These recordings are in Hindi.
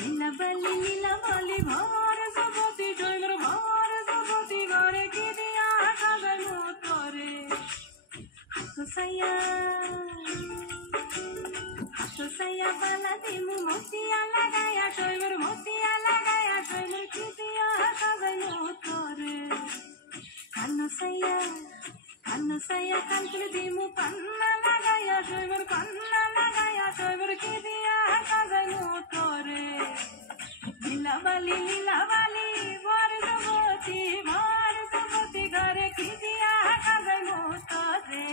लीला बाली भार सबती डोंगर भार सबती घरे की दिया सजनो तोरे हाथो सैया बाला दिमु मोतिया लगाया डोंगर मोतिया लगाया डोंगर की दिया सजनो तोरे कानो सैया कांतुल दिमु पन्ना लगाया डोंगर पन्ना लगाया डोंगर की दिया सजनो तोरे लीला बाली भार सबती घरे की दिया सजनो तोरे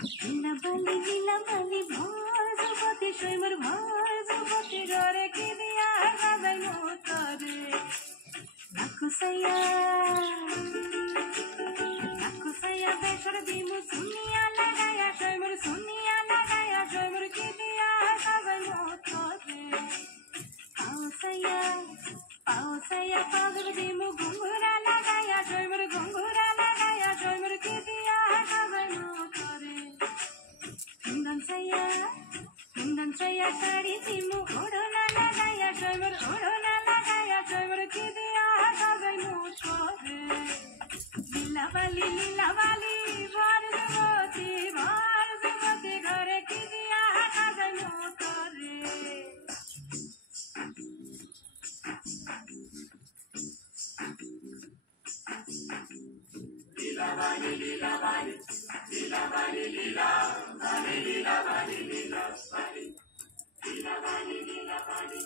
लीला बाली भार सबती स्वयंवर भार सबती घरे की दिया सजनो तोरे नाकु सैया बेसर दिमु सुनिया लगाया स्वयंवर की दिया सजनो तोरे पाओ सैया पागल दिमु घुंघरा लगाया स्वयंवर की दिया सजनो तोरे कुंदन सैया साड़ी दिमु ओढ़ना लगाया स्वयंवर की दिया सजनो तोरे लीला बाली भार सबती घरे की दिया सजनो तोरे लीला बाली लीला बाली लीला बाली लीला बाली लीला बाली लीला बाली लीला बाली लीला बाली